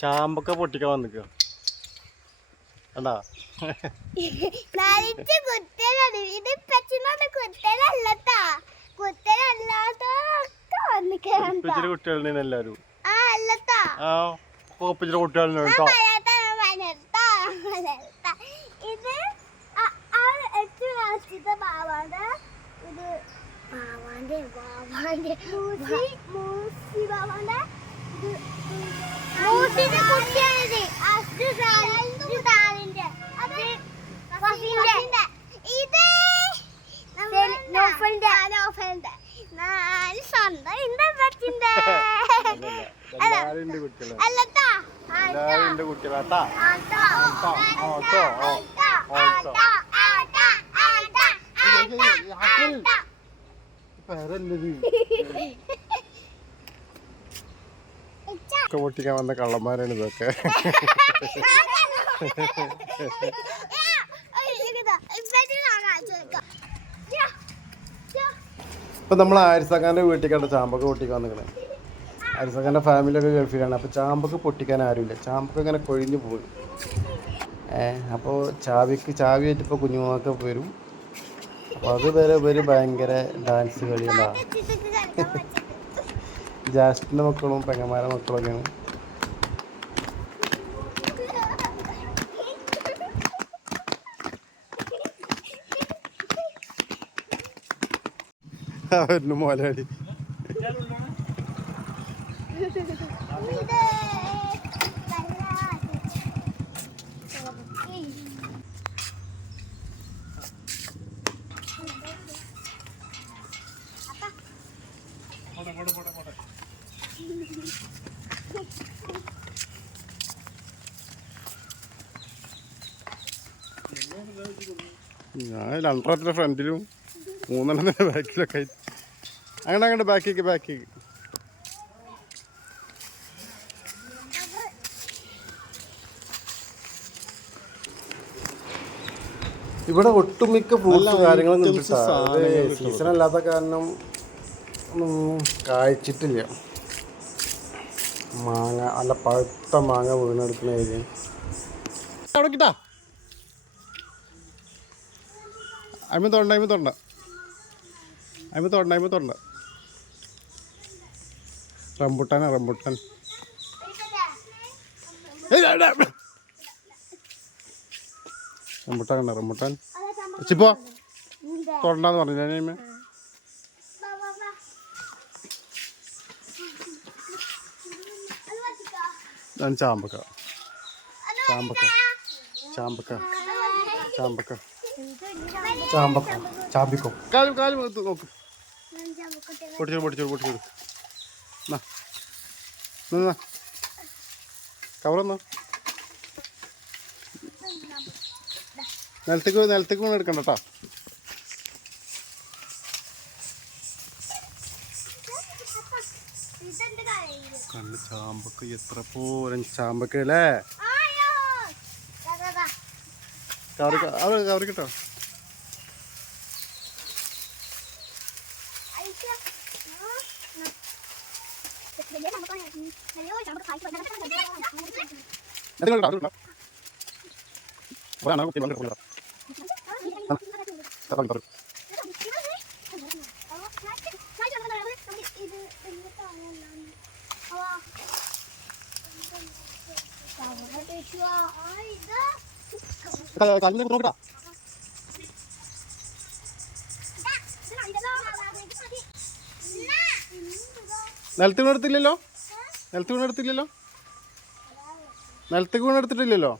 ചാമ്പൊക്കെ പൊട്ടിക്കാൻ വന്നിക്കുക കണ്ടാ കുട്ടികളുടെ എല്ലാരും കോപ്പിച്ചിട്ട് കുട്ടികളുടെ കേട്ടോ. കുട്ടികളാട്ടാ പൊട്ടിക്കാൻ വന്ന കള്ളന്മാരാണ് ഇതൊക്കെ. ഇപ്പൊ നമ്മൾ ആരിസഖാന്റെ വീട്ടിൽ കണ്ട ചാമ്പൊക്കെ പൊട്ടിക്കാൻ വന്നിക്കണേ. ആരിസഖാന്റെ ഫാമിലിയൊക്കെ ഗൾഫിലാണ്. അപ്പോൾ ചാമ്പൊക്കെ പൊട്ടിക്കാൻ ആരുമില്ല. ചാമ്പൊക്കെ ഇങ്ങനെ കൊഴിഞ്ഞു പോയി. അപ്പോൾ ചാവിയായിട്ട് ഇപ്പോൾ കുഞ്ഞുമൊക്കെ വരും. അപ്പോൾ അതുവരെ ഇവർ ഭയങ്കര ഡാൻസ് കളികളാണ്. ജാസ്റ്റിൻ്റെ മക്കളും പെങ്ങന്മാരുടെ മക്കളൊക്കെയാണ്. അവരുടെ മോലാടി ഞാൻ രണ്ടെണ്ണത്തിൻ്റെ ഫ്രണ്ടിലും 3 എണ്ണത്തിൻ്റെ ബാക്കിലൊക്കെ ആയിട്ട് അങ്ങോട്ട് ബാക്കിക്ക് ഇവിടെ ഒട്ടുമിക്ക ഫ്രൂട്ട്സ് കാര്യങ്ങളും സീസൺ അല്ലാത്ത കാരണം ഒന്നും കായ്ച്ചിട്ടില്ല. മാങ്ങ നല്ല പഴുത്ത മാങ്ങ വീണെടുക്കുന്ന ഏരിയ അവിടെ കിട്ടാ. അയിമ തൊണ്ട റംബുട്ടാൻ ചിപ്പോ തൊണ്ടാന്ന് പറഞ്ഞു ഞാൻ. ചാമ്പക്ക ചാമ്പിക്കോ കാലും നോക്ക്. പൊട്ടിച്ചോട് കവറൊന്നോ നിലത്തേക്ക് വേണം എടുക്കണ്ട കേട്ടോ. കണ്ട് ചാമ്പക്ക എത്ര പോരം ചാമ്പക്കല്ലേ. കവർ കിട്ടോ. നിലത്ത് വീണെടുത്തില്ലല്ലോ. നിലത്തേക്ക് വീണെടുത്തിട്ടില്ലല്ലോ.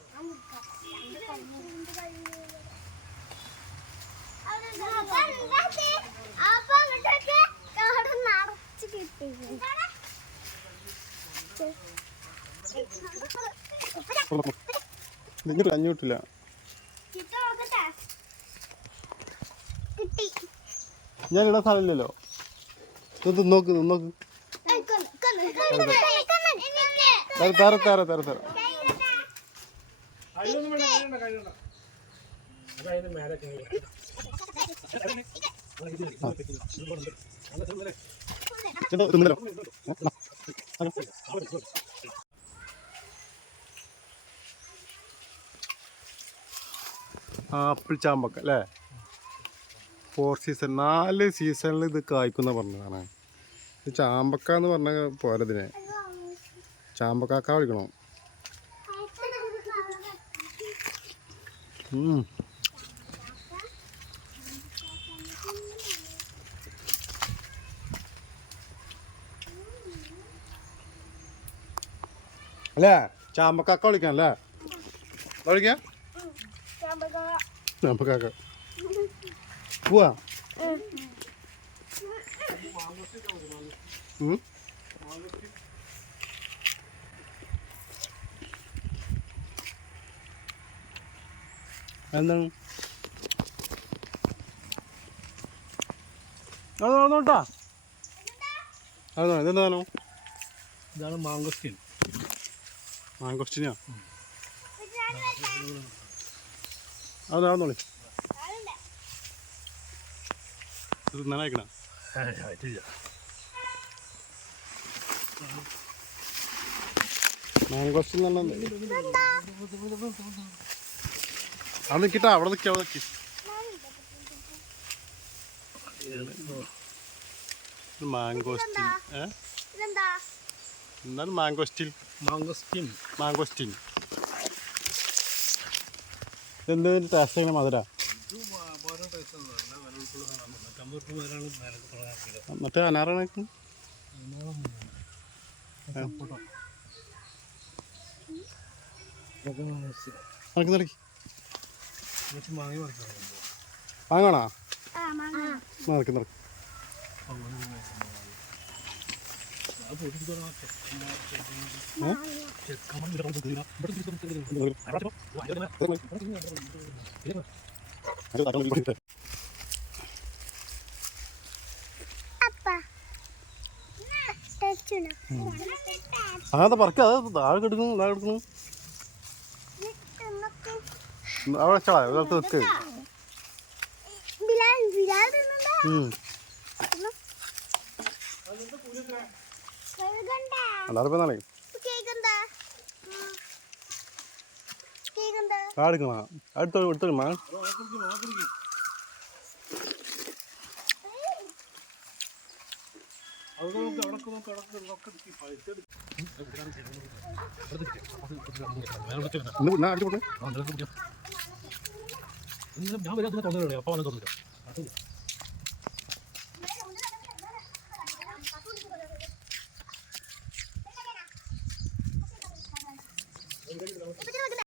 നിങ്ങൾ കഞ്ഞി കിട്ടില്ല. ഞാനിടാൻ സ്ഥലമില്ലല്ലോ. നോക്ക് തര ആപ്പിൾ ചാമ്പക്ക അല്ലേ? 4 സീസൺ 4 സീസണിൽ ഇത് കായ്ക്കുന്ന പറഞ്ഞതാണ്. ഇത് ചാമ്പക്ക എന്ന് പറഞ്ഞ പോരതിനെ ചാമ്പക്കാക്ക വിളിക്കണോ? അല്ലേ ചാമ്പക്കാക്ക വിളിക്കാം അല്ലേ? വിളിക്കാം ചാമ്പക്കാക്ക പോവാ. എന്താണ് നോട്ടാ? ഇതെന്താണോ? ഇതാണ് മാങ്കോസ്റ്റിൻ. മാങ്കോസ്റ്റിനാ? അതാണെന്നോളി നന്നായിക്കണ മാങ്കോസ്റ്റിൻ നല്ല അവിടെ നിൽക്കിട്ടാ. അവിടെ നിൽക്കി മാങ്കോസ്റ്റിൻ. എന്താണ് മാങ്കോസ്റ്റിൻ? മാങ്കോസ്റ്റിൻ ഇതെന്തിൻ്റെ ടേസ്റ്റ് എങ്ങനെ? മധുര മറ്റേ അനാറാണ്. വാങ്ങണോ? നടക്കി നടക്കും. അങ്ങനത്തെ പറക്ക അത് താഴെ കിടക്കുന്നു. അവിടെ വെച്ചാ വെക്ക്. എല്ലാവരും എടുക്കണ എടുത്തോളൂ. ഞാൻ വരാൻ തോന്നുന്നില്ല. അപ്പോൾ തോന്നുന്നില്ല.